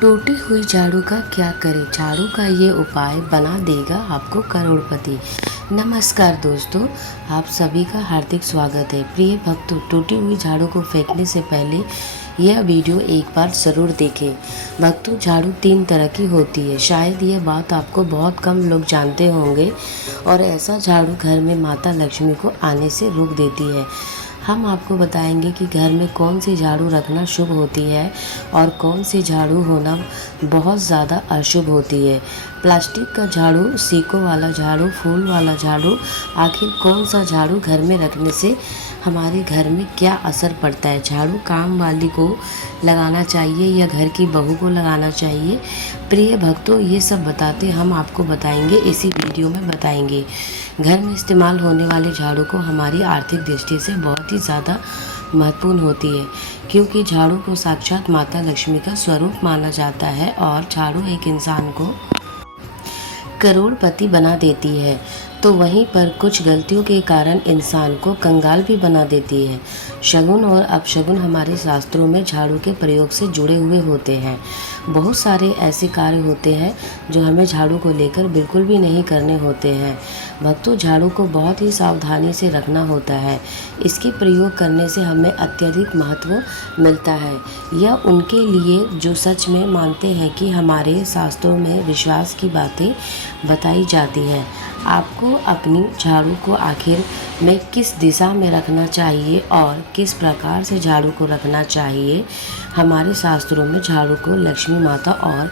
टूटी हुई झाड़ू का क्या करें, झाड़ू का ये उपाय बना देगा आपको करोड़पति। नमस्कार दोस्तों, आप सभी का हार्दिक स्वागत है। प्रिय भक्तों, टूटी हुई झाड़ू को फेंकने से पहले यह वीडियो एक बार ज़रूर देखें। भक्तों, झाड़ू 3 तरह की होती है। शायद यह बात आपको बहुत कम लोग जानते होंगे और ऐसा झाड़ू घर में माता लक्ष्मी को आने से रोक देती है। हम आपको बताएंगे कि घर में कौन सी झाड़ू रखना शुभ होती है और कौन सी झाड़ू होना बहुत ज़्यादा अशुभ होती है। प्लास्टिक का झाड़ू, सीकों वाला झाड़ू, फूल वाला झाड़ू, आखिर कौन सा झाड़ू घर में रखने से हमारे घर में क्या असर पड़ता है। झाड़ू काम वाली को लगाना चाहिए या घर की बहू को लगाना चाहिए। प्रिय भक्तों, ये सब बताते हम आपको बताएंगे, इसी वीडियो में बताएंगे। घर में इस्तेमाल होने वाले झाड़ू को हमारी आर्थिक दृष्टि से बहुत ही ज़्यादा महत्वपूर्ण होती है, क्योंकि झाड़ू को साक्षात माता लक्ष्मी का स्वरूप माना जाता है और झाड़ू एक इंसान को करोड़पति बना देती है, तो वहीं पर कुछ गलतियों के कारण इंसान को कंगाल भी बना देती है। शगुन और अपशगुन हमारे शास्त्रों में झाड़ू के प्रयोग से जुड़े हुए होते हैं। बहुत सारे ऐसे कार्य होते हैं जो हमें झाड़ू को लेकर बिल्कुल भी नहीं करने होते हैं। भक्तों, झाड़ू को बहुत ही सावधानी से रखना होता है। इसके प्रयोग करने से हमें अत्यधिक महत्व मिलता है। यह उनके लिए जो सच में मानते हैं कि हमारे शास्त्रों में विश्वास की बातें बताई जाती हैं। आपको अपनी झाड़ू को आखिर में किस दिशा में रखना चाहिए और किस प्रकार से झाड़ू को रखना चाहिए। हमारे शास्त्रों में झाड़ू को लक्ष्मी माता और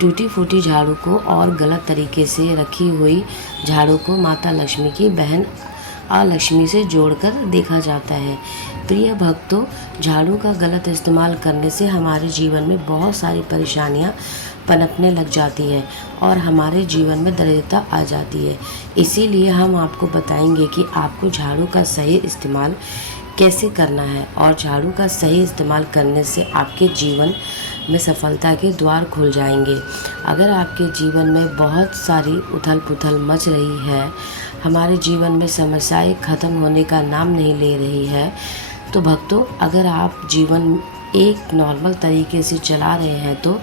टूटी फूटी झाड़ू को और गलत तरीके से रखी हुई झाड़ू को माता लक्ष्मी की बहन अलक्ष्मी से जोड़कर देखा जाता है। प्रिय भक्तों, झाड़ू का गलत इस्तेमाल करने से हमारे जीवन में बहुत सारी परेशानियां पनपने लग जाती है और हमारे जीवन में दरिद्रता आ जाती है। इसीलिए हम आपको बताएंगे कि आपको झाड़ू का सही इस्तेमाल कैसे करना है और झाड़ू का सही इस्तेमाल करने से आपके जीवन में सफलता के द्वार खुल जाएंगे। अगर आपके जीवन में बहुत सारी उथल पुथल मच रही है, हमारे जीवन में समस्याएं ख़त्म होने का नाम नहीं ले रही है, तो भक्तों, अगर आप जीवन एक नॉर्मल तरीके से चला रहे हैं तो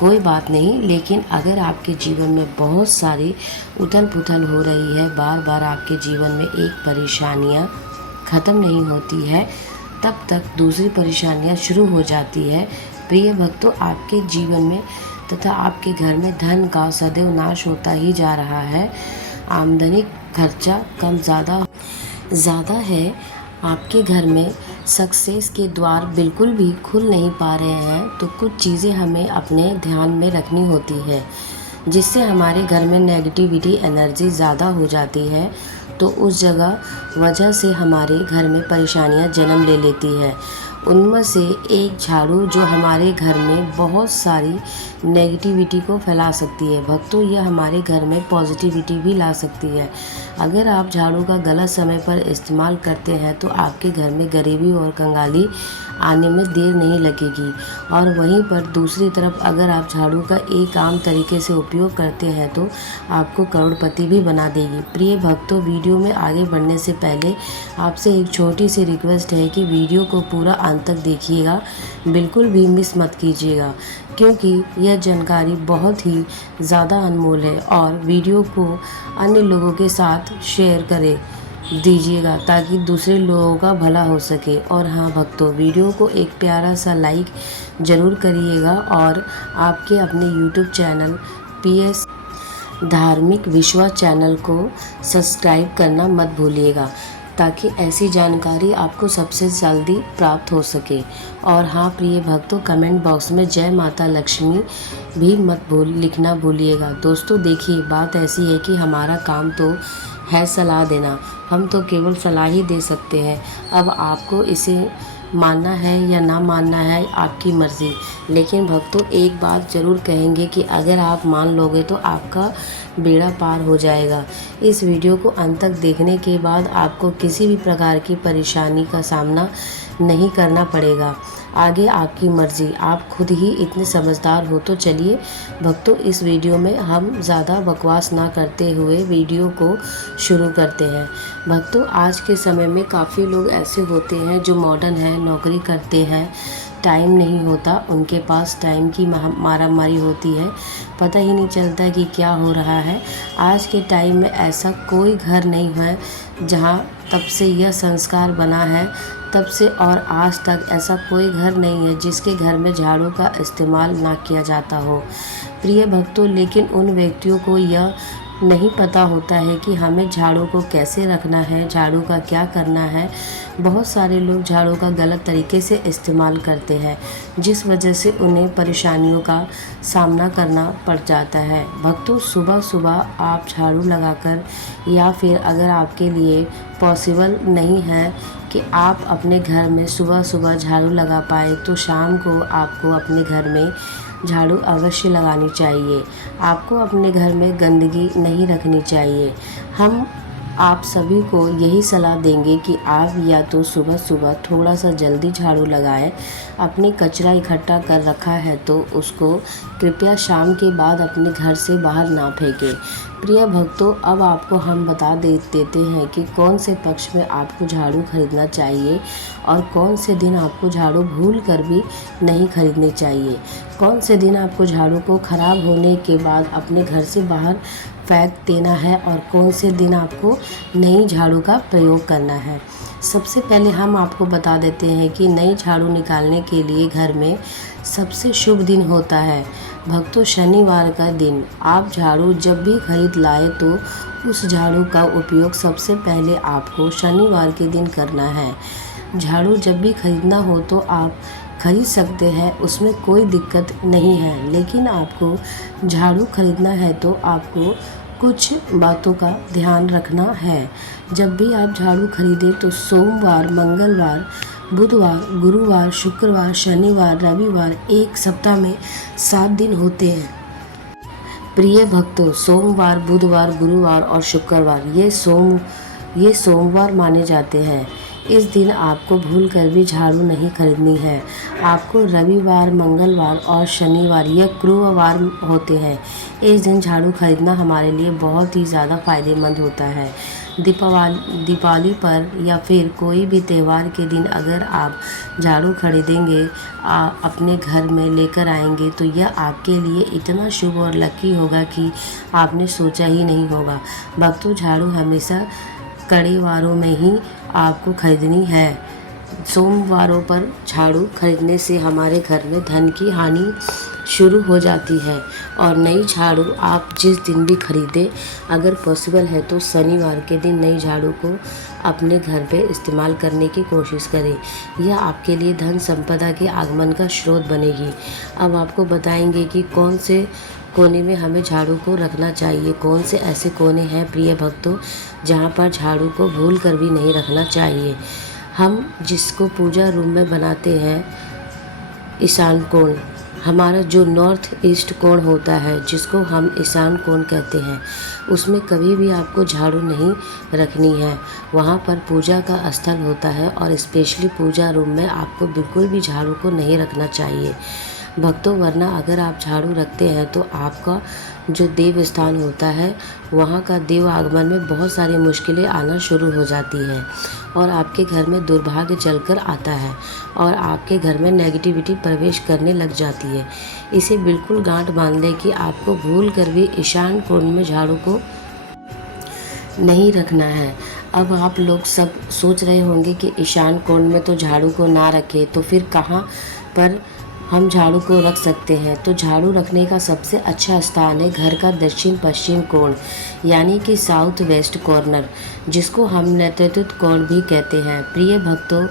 कोई बात नहीं, लेकिन अगर आपके जीवन में बहुत सारी उथल पुथल हो रही है, बार बार आपके जीवन में एक परेशानियां ख़त्म नहीं होती है, तब तक दूसरी परेशानियां शुरू हो जाती है। प्रिय भक्तों, आपके जीवन में तथा आपके घर में धन का सदैव नाश होता ही जा रहा है। आमदनी खर्चा कम ज़्यादा है। आपके घर में सक्सेस के द्वार बिल्कुल भी खुल नहीं पा रहे हैं, तो कुछ चीज़ें हमें अपने ध्यान में रखनी होती है, जिससे हमारे घर में नेगेटिविटी एनर्जी ज़्यादा हो जाती है, तो उस वजह से हमारे घर में परेशानियां जन्म ले लेती है। उनमें से एक झाड़ू जो हमारे घर में बहुत सारी नेगेटिविटी को फैला सकती है। भक्तों, यह हमारे घर में पॉजिटिविटी भी ला सकती है। अगर आप झाड़ू का गलत समय पर इस्तेमाल करते हैं तो आपके घर में गरीबी और कंगाली आने में देर नहीं लगेगी, और वहीं पर दूसरी तरफ अगर आप झाड़ू का एक आम तरीके से उपयोग करते हैं तो आपको करोड़पति भी बना देगी। प्रिय भक्तों, वीडियो में आगे बढ़ने से पहले आपसे एक छोटी सी रिक्वेस्ट है कि वीडियो को पूरा अंत तक देखिएगा, बिल्कुल भी मिस मत कीजिएगा, क्योंकि यह जानकारी बहुत ही ज़्यादा अनमोल है। और वीडियो को अन्य लोगों के साथ शेयर करें दीजिएगा ताकि दूसरे लोगों का भला हो सके। और हाँ भक्तों, वीडियो को एक प्यारा सा लाइक ज़रूर करिएगा और आपके अपने यूट्यूब चैनल PS धार्मिक विश्वास चैनल को सब्सक्राइब करना मत भूलिएगा, ताकि ऐसी जानकारी आपको सबसे जल्दी प्राप्त हो सके। और हाँ प्रिय भक्तों, कमेंट बॉक्स में जय माता लक्ष्मी भी मत लिखना भूलिएगा। दोस्तों देखिए, बात ऐसी है कि हमारा काम तो है सलाह देना, हम तो केवल सलाह ही दे सकते हैं। अब आपको इसे मानना है या ना मानना है आपकी मर्ज़ी, लेकिन भक्तों एक बात ज़रूर कहेंगे कि अगर आप मान लोगे तो आपका बेड़ा पार हो जाएगा। इस वीडियो को अंत तक देखने के बाद आपको किसी भी प्रकार की परेशानी का सामना नहीं करना पड़ेगा। आगे आपकी मर्ज़ी, आप खुद ही इतने समझदार हो। तो चलिए भक्तों, इस वीडियो में हम ज़्यादा बकवास ना करते हुए वीडियो को शुरू करते हैं। भक्तों, आज के समय में काफ़ी लोग ऐसे होते हैं जो मॉडर्न हैं, नौकरी करते हैं, टाइम नहीं होता, उनके पास टाइम की मारामारी होती है, पता ही नहीं चलता कि क्या हो रहा है। आज के टाइम में ऐसा कोई घर नहीं है जहाँ तब से यह संस्कार बना है, तब से और आज तक ऐसा कोई घर नहीं है जिसके घर में झाड़ू का इस्तेमाल ना किया जाता हो। प्रिय भक्तों, लेकिन उन व्यक्तियों को यह नहीं पता होता है कि हमें झाड़ू को कैसे रखना है, झाड़ू का क्या करना है। बहुत सारे लोग झाड़ू का गलत तरीके से इस्तेमाल करते हैं, जिस वजह से उन्हें परेशानियों का सामना करना पड़ जाता है। भक्तों, सुबह सुबह आप झाड़ू लगाकर, या फिर अगर आपके लिए पॉसिबल नहीं है कि आप अपने घर में सुबह सुबह झाड़ू लगा पाए, तो शाम को आपको अपने घर में झाड़ू अवश्य लगानी चाहिए। आपको अपने घर में गंदगी नहीं रखनी चाहिए। हम आप सभी को यही सलाह देंगे कि आप या तो सुबह सुबह थोड़ा सा जल्दी झाड़ू लगाएं। अपने कचरा इकट्ठा कर रखा है तो उसको कृपया शाम के बाद अपने घर से बाहर ना फेंकें। प्रिय भक्तों, अब आपको हम बता देते हैं कि कौन से पक्ष में आपको झाड़ू खरीदना चाहिए और कौन से दिन आपको झाड़ू भूल कर भी नहीं खरीदनी चाहिए। कौन से दिन आपको झाड़ू को ख़राब होने के बाद अपने घर से बाहर फेंक देना है और कौन से दिन आपको नई झाड़ू का प्रयोग करना है। सबसे पहले हम आपको बता देते हैं कि नई झाड़ू निकालने के लिए घर में सबसे शुभ दिन होता है भक्तों शनिवार का दिन। आप झाड़ू जब भी खरीद लाए तो उस झाड़ू का उपयोग सबसे पहले आपको शनिवार के दिन करना है। झाड़ू जब भी खरीदना हो तो आप खरीद सकते हैं, उसमें कोई दिक्कत नहीं है, लेकिन आपको झाड़ू खरीदना है तो आपको कुछ बातों का ध्यान रखना है। जब भी आप झाड़ू खरीदें तो सोमवार, मंगलवार, बुधवार, गुरुवार, शुक्रवार, शनिवार, रविवार, एक सप्ताह में 7 दिन होते हैं। प्रिय भक्तों, सोमवार, बुधवार, गुरुवार और शुक्रवार ये सोमवार माने जाते हैं। इस दिन आपको भूल कर भी झाड़ू नहीं खरीदनी है। आपको रविवार, मंगलवार और शनिवार ये गुरुवार होते हैं। इस दिन झाड़ू खरीदना हमारे लिए बहुत ही ज़्यादा फ़ायदेमंद होता है। दीपावली पर या फिर कोई भी त्यौहार के दिन अगर आप झाड़ू खरीदेंगे, अपने घर में लेकर आएंगे, तो यह आपके लिए इतना शुभ और लकी होगा कि आपने सोचा ही नहीं होगा। भक्तों, झाड़ू हमेशा कड़े वारों में ही आपको खरीदनी है। सोमवारों पर झाड़ू खरीदने से हमारे घर में धन की हानि शुरू हो जाती है। और नई झाड़ू आप जिस दिन भी खरीदें, अगर पॉसिबल है तो शनिवार के दिन नई झाड़ू को अपने घर पे इस्तेमाल करने की कोशिश करें। यह आपके लिए धन संपदा के आगमन का स्रोत बनेगी। अब आपको बताएंगे कि कौन से कोने में हमें झाड़ू को रखना चाहिए। कौन से ऐसे कोने हैं प्रिय भक्तों जहाँ पर झाड़ू को भूल कर भी नहीं रखना चाहिए। हम जिसको पूजा रूम में बनाते हैं, ईशान कोण, हमारा जो नॉर्थ ईस्ट कोण होता है, जिसको हम ईशान कोण कहते हैं, उसमें कभी भी आपको झाड़ू नहीं रखनी है। वहाँ पर पूजा का स्थल होता है और स्पेशली पूजा रूम में आपको बिल्कुल भी झाड़ू को नहीं रखना चाहिए भक्तों, वरना अगर आप झाड़ू रखते हैं तो आपका जो देव स्थान होता है, वहाँ का देव आगमन में बहुत सारी मुश्किलें आना शुरू हो जाती हैं और आपके घर में दुर्भाग्य चलकर आता है और आपके घर में नेगेटिविटी प्रवेश करने लग जाती है। इसे बिल्कुल गांठ बांध लें कि आपको भूल कर भी ईशान कोण में झाड़ू को नहीं रखना है। अब आप लोग सब सोच रहे होंगे कि ईशान कोण में तो झाड़ू को ना रखें, तो फिर कहाँ पर हम झाड़ू को रख सकते हैं। तो झाड़ू रखने का सबसे अच्छा स्थान है घर का दक्षिण पश्चिम कोण, यानी कि साउथ वेस्ट कॉर्नर, जिसको हम नेतृत्व कोण भी कहते हैं। प्रिय भक्तों,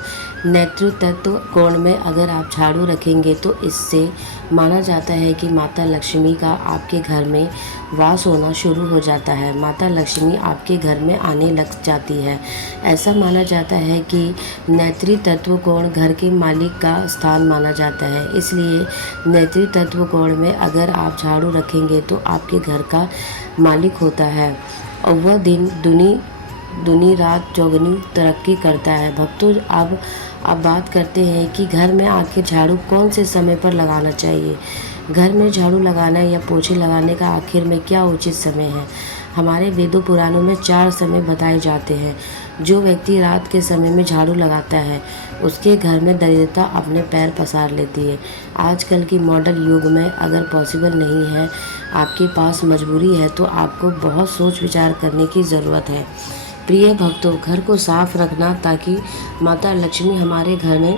नेतृत्व कोण में अगर आप झाड़ू रखेंगे तो इससे माना जाता है कि माता लक्ष्मी का आपके घर में वास होना शुरू हो जाता है। माता लक्ष्मी आपके घर में आने लग जाती है। ऐसा माना जाता है कि नेतृत्व कोण घर के मालिक का स्थान माना जाता है, इसलिए नेतृत्व कोण में अगर आप झाड़ू रखेंगे तो आपके घर का मालिक होता है और वह दिन दुनी रात चौगुनी तरक्की करता है। भक्तों, अब बात करते हैं कि घर में आखिर झाड़ू कौन से समय पर लगाना चाहिए। घर में झाड़ू लगाना या पोछे लगाने का आखिर में क्या उचित समय है। हमारे वेदों पुराणों में 4 समय बताए जाते हैं। जो व्यक्ति रात के समय में झाड़ू लगाता है उसके घर में दरिद्रता अपने पैर पसार लेती है। आजकल की मॉडर्न युग में अगर पॉसिबल नहीं है, आपके पास मजबूरी है, तो आपको बहुत सोच विचार करने की ज़रूरत है। प्रिय भक्तों, घर को साफ रखना ताकि माता लक्ष्मी हमारे घर में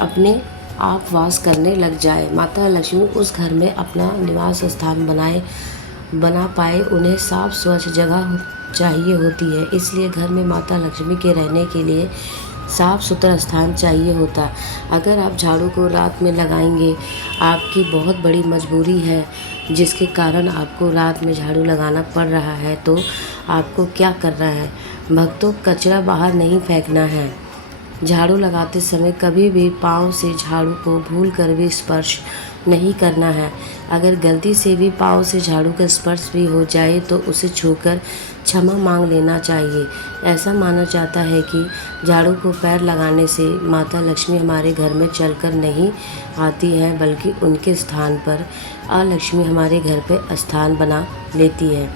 अपने आप वास करने लग जाए। माता लक्ष्मी उस घर में अपना निवास स्थान बना पाए, उन्हें साफ स्वच्छ जगह चाहिए होती है। इसलिए घर में माता लक्ष्मी के रहने के लिए साफ सुथरा स्थान चाहिए होता। अगर आप झाड़ू को रात में लगाएंगे, आपकी बहुत बड़ी मजबूरी है जिसके कारण आपको रात में झाड़ू लगाना पड़ रहा है, तो आपको क्या करना है भक्तों? कचरा बाहर नहीं फेंकना है। झाड़ू लगाते समय कभी भी पाँव से झाड़ू को भूलकर भी स्पर्श नहीं करना है। अगर गलती से भी पाँव से झाड़ू का स्पर्श भी हो जाए तो उसे छूकर क्षमा मांग लेना चाहिए। ऐसा माना जाता है कि झाड़ू को पैर लगाने से माता लक्ष्मी हमारे घर में चलकर नहीं आती है, बल्कि उनके स्थान पर अलक्ष्मी हमारे घर पर स्थान बना लेती है।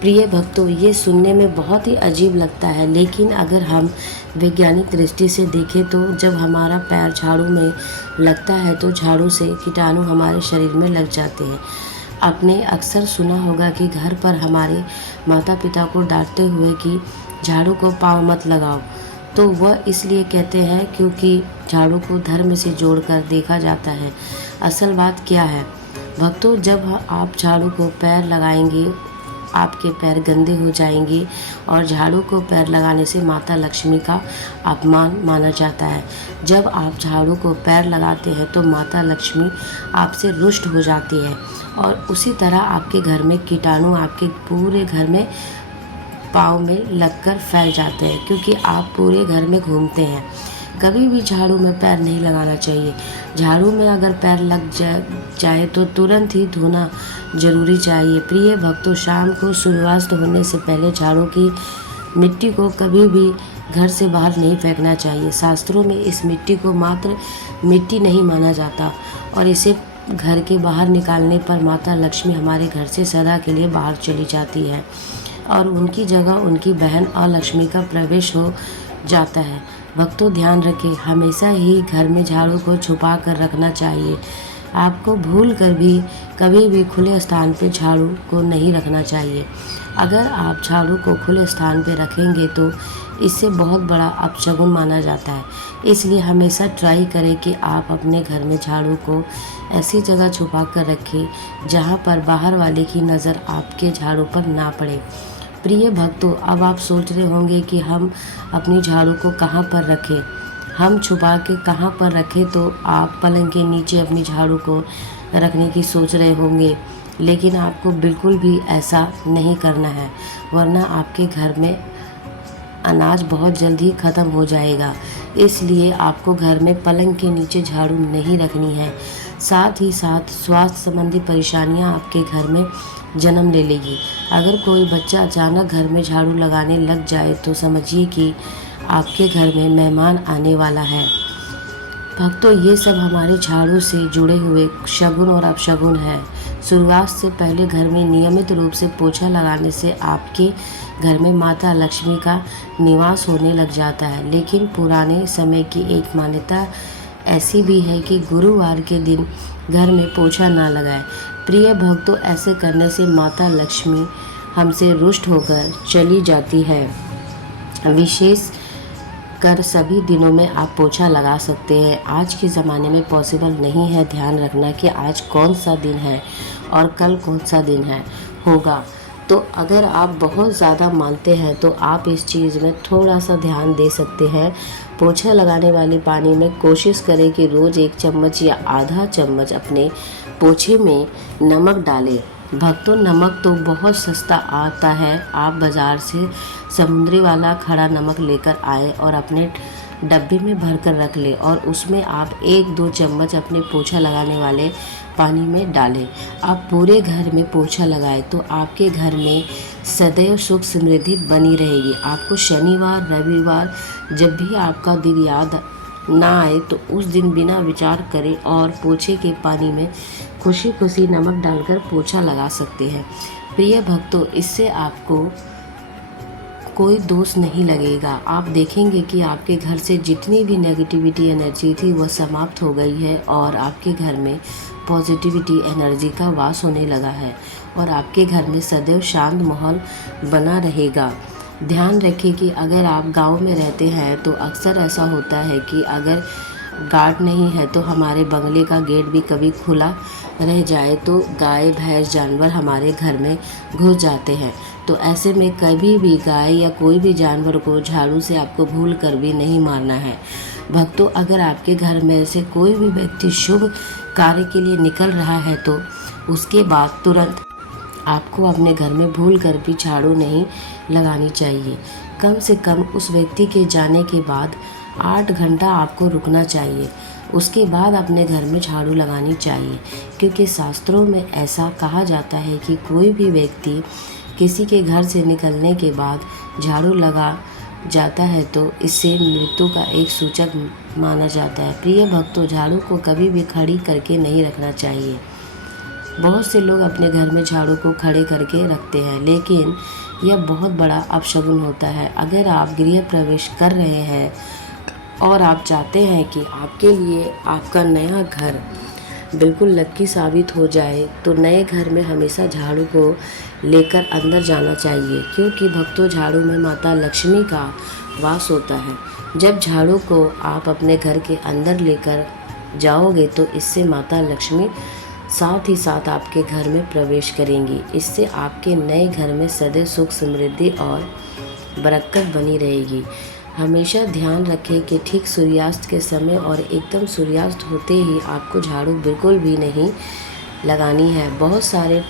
प्रिय भक्तों, ये सुनने में बहुत ही अजीब लगता है, लेकिन अगर हम वैज्ञानिक दृष्टि से देखें तो जब हमारा पैर झाड़ू में लगता है तो झाड़ू से कीटाणु हमारे शरीर में लग जाते हैं। आपने अक्सर सुना होगा कि घर पर हमारे माता पिता को डांटते हुए कि झाड़ू को पाँव मत लगाओ, तो वह इसलिए कहते हैं क्योंकि झाड़ू को धर्म से जोड़कर देखा जाता है। असल बात क्या है भक्तों? जब आप झाड़ू को पैर लगाएंगे, आपके पैर गंदे हो जाएंगे और झाड़ू को पैर लगाने से माता लक्ष्मी का अपमान माना जाता है। जब आप झाड़ू को पैर लगाते हैं तो माता लक्ष्मी आपसे रुष्ट हो जाती है और उसी तरह आपके घर में कीटाणु आपके पूरे घर में पाँव में लगकर फैल जाते हैं, क्योंकि आप पूरे घर में घूमते हैं। कभी भी झाड़ू में पैर नहीं लगाना चाहिए। झाड़ू में अगर पैर लग जाए तो तुरंत ही धोना जरूरी चाहिए। प्रिय भक्तों, शाम को सूर्यास्त होने से पहले झाड़ू की मिट्टी को कभी भी घर से बाहर नहीं फेंकना चाहिए। शास्त्रों में इस मिट्टी को मात्र मिट्टी नहीं माना जाता और इसे घर के बाहर निकालने पर माता लक्ष्मी हमारे घर से सदा के लिए बाहर चली जाती है और उनकी जगह उनकी बहन अलक्ष्मी का प्रवेश हो जाता है। भक्तों, ध्यान रखें, हमेशा ही घर में झाड़ू को छुपा कर रखना चाहिए। आपको भूल कर भी कभी भी खुले स्थान पर झाड़ू को नहीं रखना चाहिए। अगर आप झाड़ू को खुले स्थान पर रखेंगे तो इससे बहुत बड़ा अपशगुन माना जाता है। इसलिए हमेशा ट्राई करें कि आप अपने घर में झाड़ू को ऐसी जगह छुपा कर रखें जहां पर बाहर वाले की नज़र आपके झाड़ू पर ना पड़े। प्रिय भक्तों, अब आप सोच रहे होंगे कि हम अपनी झाड़ू को कहाँ पर रखें, हम छुपा के कहाँ पर रखें। तो आप पलंग के नीचे अपनी झाड़ू को रखने की सोच रहे होंगे, लेकिन आपको बिल्कुल भी ऐसा नहीं करना है, वरना आपके घर में अनाज बहुत जल्दी ख़त्म हो जाएगा। इसलिए आपको घर में पलंग के नीचे झाड़ू नहीं रखनी है। साथ ही साथ स्वास्थ्य संबंधी परेशानियां आपके घर में जन्म ले लेगी। अगर कोई बच्चा अचानक घर में झाड़ू लगाने लग जाए तो समझिए कि आपके घर में मेहमान आने वाला है। भक्तों, ये सब हमारे झाड़ू से जुड़े हुए शगुन और अपशगुन है। सूर्यास्त से पहले घर में नियमित रूप से पोछा लगाने से आपके घर में माता लक्ष्मी का निवास होने लग जाता है। लेकिन पुराने समय की एक मान्यता ऐसी भी है कि गुरुवार के दिन घर में पोछा ना लगाएं। प्रिय भक्तों, ऐसे करने से माता लक्ष्मी हमसे रुष्ट होकर चली जाती है। विशेष कर सभी दिनों में आप पोछा लगा सकते हैं। आज के ज़माने में पॉसिबल नहीं है ध्यान रखना कि आज कौन सा दिन है और कल कौन सा दिन है होगा। तो अगर आप बहुत ज़्यादा मानते हैं तो आप इस चीज़ में थोड़ा सा ध्यान दे सकते हैं। पोछा लगाने वाले पानी में कोशिश करें कि रोज़ 1 चम्मच या आधा चम्मच अपने पोछे में नमक डालें। भक्तों, नमक तो बहुत सस्ता आता है। आप बाज़ार से समुद्री वाला खड़ा नमक लेकर आए और अपने डब्बे में भर कर रख लें और उसमें आप 1-2 चम्मच अपने पोछा लगाने वाले पानी में डालें। आप पूरे घर में पोछा लगाएं तो आपके घर में सदैव सुख समृद्धि बनी रहेगी। आपको शनिवार रविवार जब भी आपका दिन याद ना आए तो उस दिन बिना विचार करें और पोछे के पानी में खुशी खुशी नमक डालकर पोछा लगा सकते हैं। प्रिय भक्तों, इससे आपको कोई दोष नहीं लगेगा। आप देखेंगे कि आपके घर से जितनी भी नेगेटिविटी एनर्जी थी वह समाप्त हो गई है और आपके घर में पॉजिटिविटी एनर्जी का वास होने लगा है और आपके घर में सदैव शांत माहौल बना रहेगा। ध्यान रखें कि अगर आप गांव में रहते हैं तो अक्सर ऐसा होता है कि अगर गार्ड नहीं है तो हमारे बंगले का गेट भी कभी खुला रह जाए तो गाय भैंस जानवर हमारे घर में घुस जाते हैं। तो ऐसे में कभी भी गाय या कोई भी जानवर को झाड़ू से आपको भूल कर भी नहीं मारना है। भक्तों, अगर आपके घर में से कोई भी व्यक्ति शुभ कार्य के लिए निकल रहा है तो उसके बाद तुरंत आपको अपने घर में भूल कर भी झाड़ू नहीं लगानी चाहिए। कम से कम उस व्यक्ति के जाने के बाद 8 घंटा आपको रुकना चाहिए, उसके बाद अपने घर में झाड़ू लगानी चाहिए। क्योंकि शास्त्रों में ऐसा कहा जाता है कि कोई भी व्यक्ति किसी के घर से निकलने के बाद झाड़ू लगा जाता है तो इससे मृत्यु का एक सूचक माना जाता है। प्रिय भक्तों, झाड़ू को कभी भी खड़ी करके नहीं रखना चाहिए। बहुत से लोग अपने घर में झाड़ू को खड़े करके रखते हैं, लेकिन यह बहुत बड़ा अपशगुन होता है। अगर आप गृह प्रवेश कर रहे हैं और आप चाहते हैं कि आपके लिए आपका नया घर बिल्कुल लक्की साबित हो जाए तो नए घर में हमेशा झाड़ू को लेकर अंदर जाना चाहिए। क्योंकि भक्तों, झाड़ू में माता लक्ष्मी का वास होता है। जब झाड़ू को आप अपने घर के अंदर लेकर जाओगे तो इससे माता लक्ष्मी साथ ही साथ आपके घर में प्रवेश करेंगी। इससे आपके नए घर में सदैव सुख समृद्धि और बरकत बनी रहेगी। हमेशा ध्यान रखें कि ठीक सूर्यास्त के समय और एकदम सूर्यास्त होते ही आपको झाड़ू बिल्कुल भी नहीं लगानी है। बहुत सारे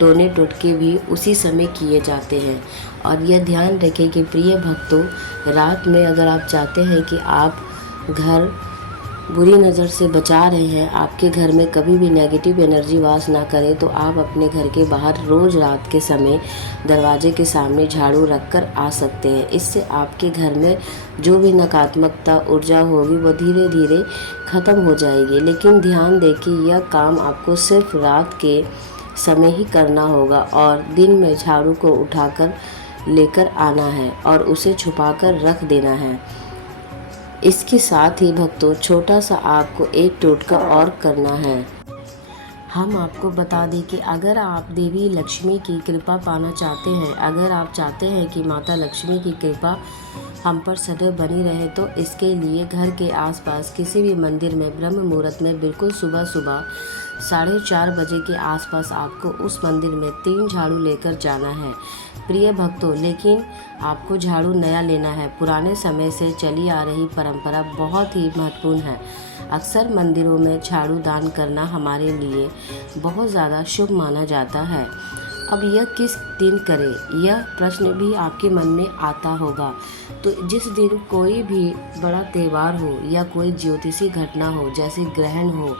टोने टोटके भी उसी समय किए जाते हैं। और यह ध्यान रखें कि प्रिय भक्तों, रात में अगर आप चाहते हैं कि आप घर बुरी नज़र से बचा रहे हैं, आपके घर में कभी भी नेगेटिव एनर्जी वास ना करे, तो आप अपने घर के बाहर रोज़ रात के समय दरवाजे के सामने झाड़ू रखकर आ सकते हैं। इससे आपके घर में जो भी नकारात्मकता ऊर्जा होगी वो धीरे धीरे ख़त्म हो जाएगी। लेकिन ध्यान दें कि यह काम आपको सिर्फ रात के समय ही करना होगा और दिन में झाड़ू को उठाकर लेकर आना है और उसे छुपाकर रख देना है। इसके साथ ही भक्तों, छोटा सा आपको एक टोटका और करना है। हम आपको बता दें कि अगर आप देवी लक्ष्मी की कृपा पाना चाहते हैं, अगर आप चाहते हैं कि माता लक्ष्मी की कृपा हम पर सदैव बनी रहे, तो इसके लिए घर के आसपास किसी भी मंदिर में ब्रह्म मुहूर्त में बिल्कुल सुबह सुबह 4:30 बजे के आसपास आपको उस मंदिर में 3 झाड़ू लेकर जाना है। प्रिय भक्तों, लेकिन आपको झाड़ू नया लेना है। पुराने समय से चली आ रही परंपरा बहुत ही महत्वपूर्ण है। अक्सर मंदिरों में झाड़ू दान करना हमारे लिए बहुत ज़्यादा शुभ माना जाता है। अब यह किस दिन करें, यह प्रश्न भी आपके मन में आता होगा। तो जिस दिन कोई भी बड़ा त्यौहार हो या कोई ज्योतिषी घटना हो, जैसे ग्रहण हो,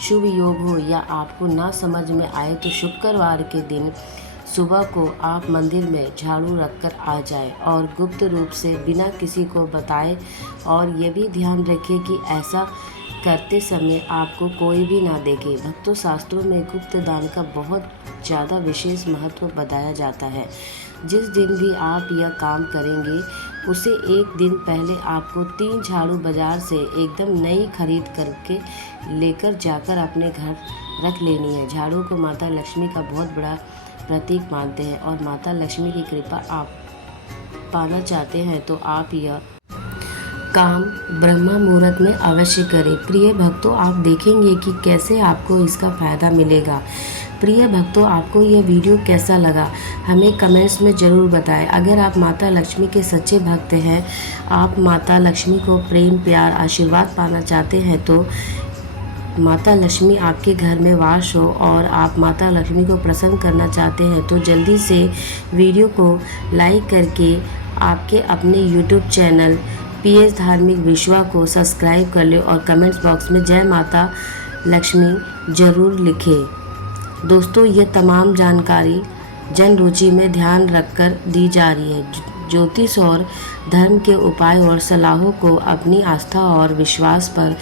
शुभ योग हो, या आपको ना समझ में आए तो शुक्रवार के दिन सुबह को आप मंदिर में झाड़ू रखकर आ जाए और गुप्त रूप से बिना किसी को बताए। और ये भी ध्यान रखें कि ऐसा करते समय आपको कोई भी ना देखे। भक्तों, शास्त्रों में गुप्त दान का बहुत ज़्यादा विशेष महत्व बताया जाता है। जिस दिन भी आप यह काम करेंगे उसे एक दिन पहले आपको 3 झाड़ू बाज़ार से एकदम नई खरीद करके लेकर जाकर अपने घर रख लेनी है। झाड़ू को माता लक्ष्मी का बहुत बड़ा प्रतीक मानते हैं और माता लक्ष्मी की कृपा आप पाना चाहते हैं तो आप यह काम ब्रह्मा मुहूर्त में अवश्य करें। प्रिय भक्तों, आप देखेंगे कि कैसे आपको इसका फ़ायदा मिलेगा। प्रिय भक्तों, आपको यह वीडियो कैसा लगा हमें कमेंट्स में ज़रूर बताएं। अगर आप माता लक्ष्मी के सच्चे भक्त हैं, आप माता लक्ष्मी को प्रेम प्यार आशीर्वाद पाना चाहते हैं, तो माता लक्ष्मी आपके घर में वास हो और आप माता लक्ष्मी को प्रसन्न करना चाहते हैं, तो जल्दी से वीडियो को लाइक करके आपके अपने यूट्यूब चैनल PS धार्मिक विश्वा को सब्सक्राइब कर ले और कमेंट्स बॉक्स में जय माता लक्ष्मी ज़रूर लिखें। दोस्तों, ये तमाम जानकारी जन रुचि में ध्यान रखकर दी जा रही है। ज्योतिष और धर्म के उपाय और सलाहों को अपनी आस्था और विश्वास पर